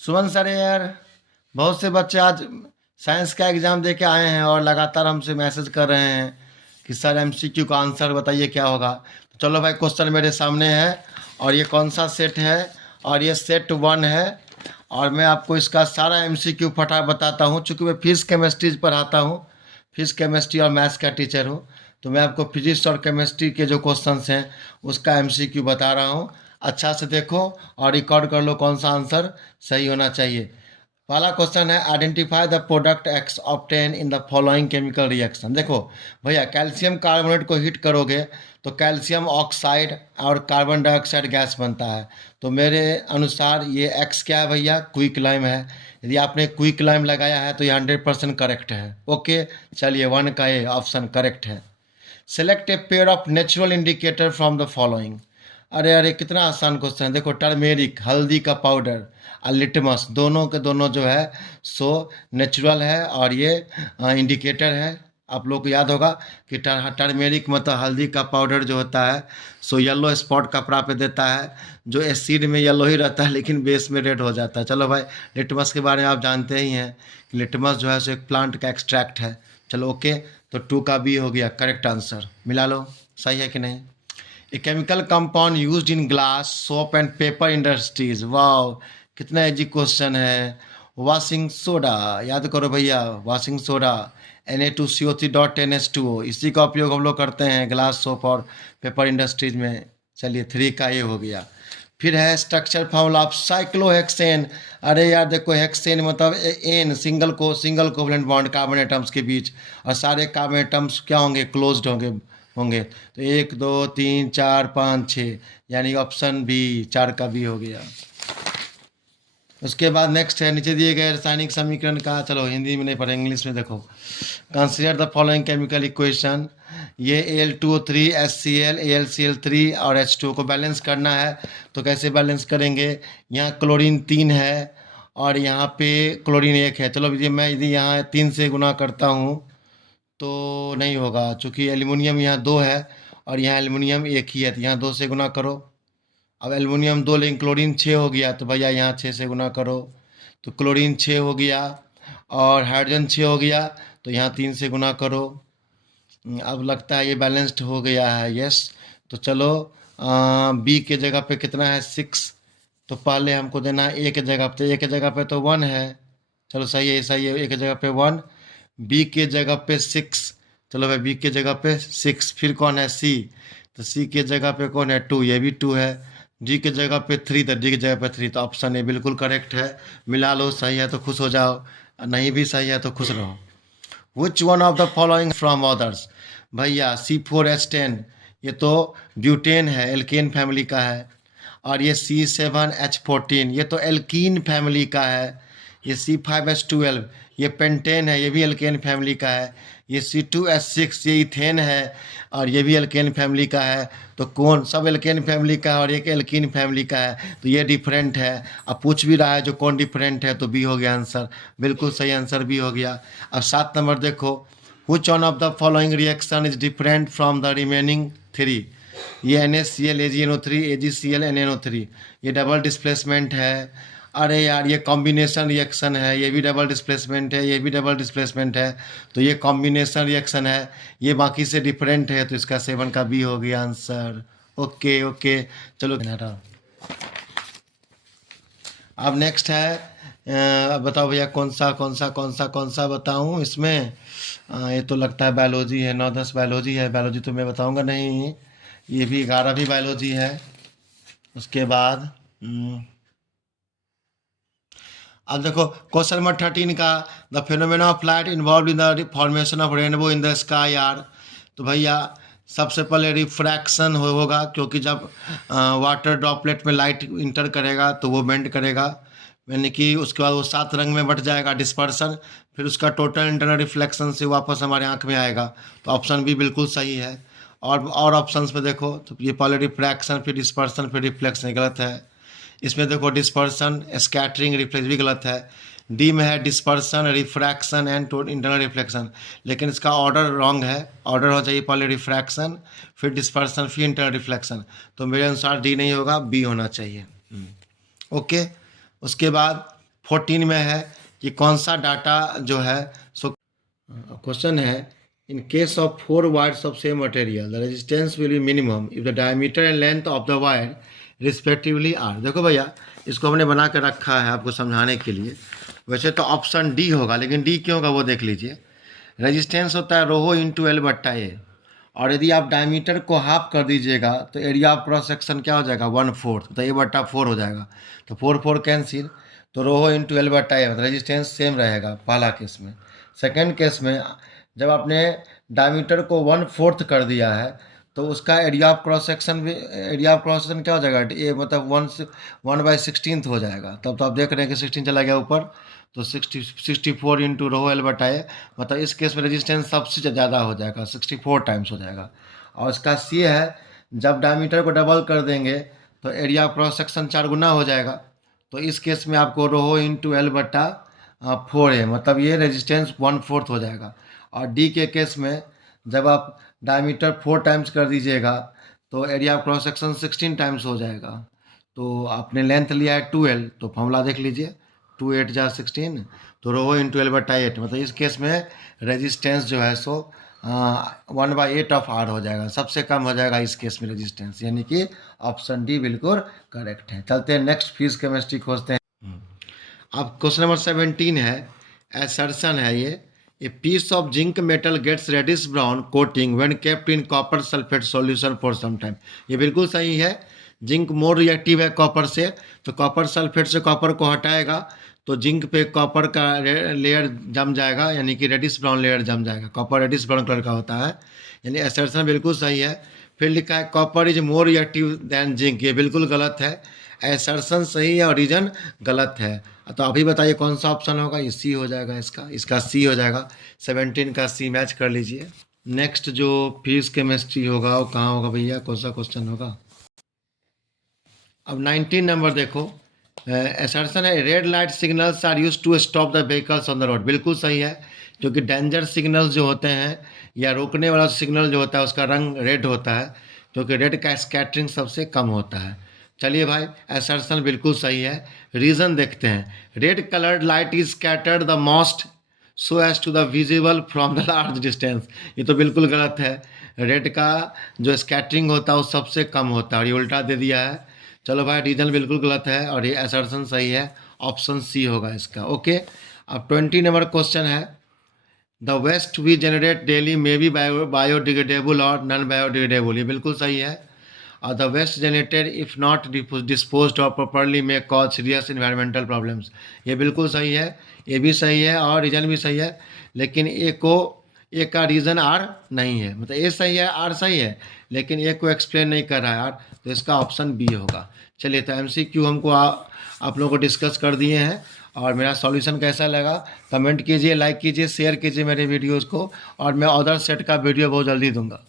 सुमन sir यार, बहुत से बच्चे आज साइंस का एग्ज़ाम दे के आए हैं और लगातार हमसे मैसेज कर रहे हैं कि सर एमसीक्यू का आंसर बताइए क्या होगा। तो चलो भाई, क्वेश्चन मेरे सामने है और ये कौन सा सेट है, और ये सेट 1 है। और मैं आपको इसका सारा एमसीक्यू फटा बताता हूँ, चूँकि मैं फिजिक्स केमिस्ट्री पढ़ाता हूँ, फिजिक्स केमिस्ट्री और मैथ्स का टीचर हूँ। तो मैं आपको फिजिक्स और केमिस्ट्री के जो क्वेश्चंस हैं उसका एमसीक्यू बता रहा हूँ। अच्छा से देखो और रिकॉर्ड कर लो कौन सा आंसर सही होना चाहिए। पहला क्वेश्चन है, identify the product x obtain in the following chemical reaction. देखो भैया, कैल्शियम कार्बोनेट को हीट करोगे तो कैल्शियम ऑक्साइड और कार्बन डाइऑक्साइड गैस बनता है। तो मेरे अनुसार ये एक्स क्या है भैया? क्विक लाइम है। यदि आपने क्विक लाइम लगाया है तो ये 100% करेक्ट है। ओके, चलिए 1 का ये ऑप्शन करेक्ट है। Select a pair of natural indicator from the following. अरे अरे, कितना आसान क्वेश्चन है। देखो, टर्मेरिक हल्दी का पाउडर और लिटमस, दोनों के दोनों जो है सो नेचुरल है और ये इंडिकेटर है। आप लोग को याद होगा कि टर्मेरिक मतलब हल्दी का पाउडर जो होता है सो येलो स्पॉट कपड़ा पे देता है, जो एसिड में येलो ही रहता है लेकिन बेस में रेड हो जाता है। चलो भाई, लिटमस के बारे में आप जानते ही हैं कि लिटमस जो है सो एक प्लांट का एक्सट्रैक्ट है। चलो ओके, तो 2 का बी हो गया करेक्ट आंसर। मिला लो, सही है कि नहीं? A chemical compound used in glass soap and paper industries. वाह, कितना इजी क्वेश्चन है। वॉशिंग सोडा, याद करो भैया, वॉशिंग सोडा Na2CO3.10H2O, इसी का उपयोग हम लोग करते हैं ग्लास सोप और पेपर इंडस्ट्रीज में। चलिए 3 का ये हो गया। फिर है स्ट्रक्चर फॉर्मूला ऑफ साइक्लोहेक्सेन। अरे यार देखो, हेक्सेन मतलब ane, single covalent bond carbon atoms के बीच, और सारे कार्बन एटम्स क्या होंगे? क्लोज्ड होंगे होंगे तो 1 2 3 4 5 6, यानी ऑप्शन बी, 4 का बी हो गया। उसके बाद नेक्स्ट है, नीचे दिए गए रासायनिक समीकरण का, चलो हिंदी में नहीं पढ़ेंगे, इंग्लिश में देखो। Consider the following chemical equation. ये Al2O3 HCl AlCl3 और H2 को बैलेंस करना है। तो कैसे बैलेंस करेंगे? यहाँ क्लोरीन 3 है और यहाँ पे क्लोरीन 1 है। चलो मैं यदि यहाँ 3 से गुना करता हूँ तो नहीं होगा, चूँकि एल्युमिनियम यहाँ 2 है और यहाँ एल्युमिनियम 1 ही है, तो यहाँ 2 से गुना करो। अब एल्युमिनियम 2 लेकिन क्लोरीन 6 हो गया, तो भैया यहाँ 6 से गुना करो, तो क्लोरीन 6 हो गया और हाइड्रोजन 6 हो गया, तो यहाँ 3 से गुना करो। अब लगता है ये बैलेंस्ड हो गया है, यस। तो चलो बी के जगह पे कितना है? 6। तो पहले हमको देना है ए के जगह पे, ए के जगह पे तो 1 है। चलो सही है, सही है, ए के जगह पे 1, बी के जगह पे 6। चलो भाई, बी के जगह पे 6। फिर कौन है? सी। तो सी के जगह पे कौन है? 2, ये भी 2 है। डी के जगह पे 3, तो डी के जगह पे 3, तो ऑप्शन ए बिल्कुल करेक्ट है। मिला लो, सही है तो खुश हो जाओ, नहीं भी सही है तो खुश रहो। Which one of the following from others. भैया C4H10, ये तो ब्यूटेन है, एल्केन फैमिली का है। और ये C7H14, ये तो एल्कीन फैमिली का है। ये C5H12, ये पेंटेन है, ये भी एल्केन फैमिली का है। ये C2H6, ये इथेन है और ये भी एल्केन फैमिली का है। तो कौन? सब एल्केन फैमिली का है और एक एल्कीन फैमिली का है, तो ये डिफरेंट है। अब पूछ भी रहा है जो कौन डिफरेंट है, तो बी हो गया आंसर, बिल्कुल सही आंसर बी हो गया। अब 7 नंबर देखो, which one of the following reaction is different from the remaining 3। ये NaCl AgNO3 AgCl NaNO3, ये डबल डिस्प्लेसमेंट है। अरे यार, ये कॉम्बिनेशन रिएक्शन है, ये भी डबल डिस्प्लेसमेंट है, ये भी डबल डिस्प्लेसमेंट है, तो ये कॉम्बिनेशन रिएक्शन है, ये बाकी से डिफरेंट है, तो इसका 7 का बी हो गया आंसर। ओके ओके, चलो अब नेक्स्ट है, बताओ भैया कौन सा बताऊं इसमें। ये तो लगता है बायोलॉजी है, 9-10 बायोलॉजी है। बायोलॉजी तो मैं बताऊंगा नहीं, ये भी 11 भी बायोलॉजी है। उसके बाद अब देखो क्वेश्चन नंबर 13 का, the phenomena of light involve in the formation of rainbow in the sky are. तो भैया सबसे पहले रिफ्रैक्शन होगा, क्योंकि जब वाटर ड्रॉपलेट में लाइट इंटर करेगा तो वो बेंड करेगा, यानी कि उसके बाद वो 7 रंग में बट जाएगा, डिस्पर्सन। फिर उसका टोटल इंटरनल रिफ्लेक्शन से वापस हमारे आँख में आएगा, तो ऑप्शन भी बिल्कुल सही है। और ऑप्शंस में देखो तो ये पहले रिफ्रैक्शन, फिर डिस्पर्सन, फिर रिफ्लेक्शन, गलत है। इसमें देखो डिस्पर्सन, स्कैटरिंग, रिफ्लेक्स भी गलत है। डी में है dispersion, refraction and internal reflection, लेकिन इसका ऑर्डर रॉन्ग है। ऑर्डर हो चाहिए पहले रिफ्रैक्शन, फिर डिस्पर्सन, फिर इंटरनल रिफ्लेक्शन। तो मेरे अनुसार डी नहीं होगा, बी होना चाहिए। ओके। उसके बाद 14 में है कि कौन सा डाटा जो है सो क्वेश्चन है in case of 4 wires of same material the resistance will be minimum if the diameter and length of the wire respectively are. देखो भैया इसको हमने बना के रखा है आपको समझाने के लिए। वैसे तो ऑप्शन डी होगा, लेकिन डी क्यों होगा वो देख लीजिए। रेजिस्टेंस होता है रोहो इंटू एल बट्टा ए, और यदि आप डायमीटर को हाफ कर दीजिएगा तो एरिया ऑफ क्रॉस सेक्शन क्या हो जाएगा 1/4, तो ए बट्टा 4 हो जाएगा। तो 4 कैंसिल, तो रोहो इंटू एल बट्टा ए, मतलब रेजिस्टेंस सेम रहेगा पहला केस में। सेकेंड केस में जब आपने डायमीटर को 1/4 कर दिया है तो उसका एरिया ऑफ क्रॉस सेक्शन भी, एरिया ऑफ क्रॉस सेक्शन क्या हो जाएगा, ये मतलब 1/16 हो जाएगा। तब तो आप देख रहे हैं कि 16 चला गया ऊपर, तो 64 इंटू रोहो एल बटा ए, मतलब इस केस में रेजिस्टेंस सबसे ज़्यादा हो जाएगा, 64 टाइम्स हो जाएगा। और इसका सी है जब डायमीटर को डबल कर देंगे तो एरिया ऑफ क्रॉस सेक्शन 4 गुना हो जाएगा। तो इस केस में आपको रोहो इंटू एल बटा 4 है, मतलब ये रेजिस्टेंस 1/4 हो जाएगा। और डी के केस में जब आप डायमीटर 4 टाइम्स कर दीजिएगा तो area of cross section 16 times हो जाएगा। तो आपने लेंथ लिया है 2L, तो फॉर्मूला देख लीजिए 2 8 जा 16, तो रोहो इंटू एल बटा 8, मतलब इस केस में रेजिस्टेंस जो है सो 1/8 ऑफ आर हो जाएगा, सबसे कम हो जाएगा इस केस में रेजिस्टेंस, यानी कि ऑप्शन डी बिल्कुल करेक्ट है। चलते हैं नेक्स्ट फिजिक्स केमिस्ट्री खोजते हैं। अब क्वेश्चन नंबर 17 है, एसर्शन है ये, a piece of zinc metal gets reddish brown coating when kept in copper sulphate solution for some time. ये बिल्कुल सही है। जिंक मोर रिएक्टिव है कॉपर से, तो कॉपर सल्फेट से कॉपर को हटाएगा तो जिंक पे कॉपर का लेयर जम जाएगा, यानी कि रेडिश ब्राउन लेयर जम जाएगा। कॉपर रेडिश ब्राउन कलर का होता है, यानी एसर्शन बिल्कुल सही है। फिर लिखा है copper is more reactive than zinc, ये बिल्कुल गलत है। एसर्शन सही है और रीजन गलत है। तो अभी बताइए कौन सा ऑप्शन होगा, ये सी हो जाएगा, इसका सी हो जाएगा। 17 का सी मैच कर लीजिए। नेक्स्ट जो फिजिक्स केमिस्ट्री होगा वो कहाँ होगा भैया, कौन सा क्वेश्चन होगा। अब 19 नंबर देखो, एसर्शन है red light signals are use to stop the vehicles on the road. बिल्कुल सही है, क्योंकि डेंजर सिग्नल्स जो होते हैं या रोकने वाला सिग्नल जो होता है उसका रंग रेड होता है, क्योंकि रेड का स्कैटरिंग सबसे कम होता है। चलिए भाई, एसर्शन बिल्कुल सही है। रीज़न देखते हैं, red coloured light is scattered the most so as to the visible from the large distance. ये तो बिल्कुल गलत है। रेड का जो स्कैटरिंग होता है वो सबसे कम होता है, और ये उल्टा दे दिया है। चलो भाई, रीजन बिल्कुल गलत है और ये एसर्शन सही है, ऑप्शन सी होगा इसका। ओके, अब 20 नंबर क्वेश्चन है, the waste we generate daily may be biodegradable और नॉन बायोडिग्रेडेबल। ये बिल्कुल सही है। और the waste generated if not disposed of properly may cause serious environmental problems. ये बिल्कुल सही है, ये भी सही है और रीजन भी सही है, लेकिन ए का रीज़न आर नहीं है, मतलब ए सही है आर सही है, लेकिन ए को एक्सप्लेन नहीं कर रहा है आर, तो इसका ऑप्शन बी होगा। चलिए, तो MCQ हमको आप लोगों को डिस्कस कर दिए हैं, और मेरा सॉल्यूशन कैसा लगा कमेंट कीजिए, लाइक कीजिए, शेयर कीजिए मेरे वीडियोज़ को, और मैं अदर सेट का वीडियो बहुत जल्दी दूंगा।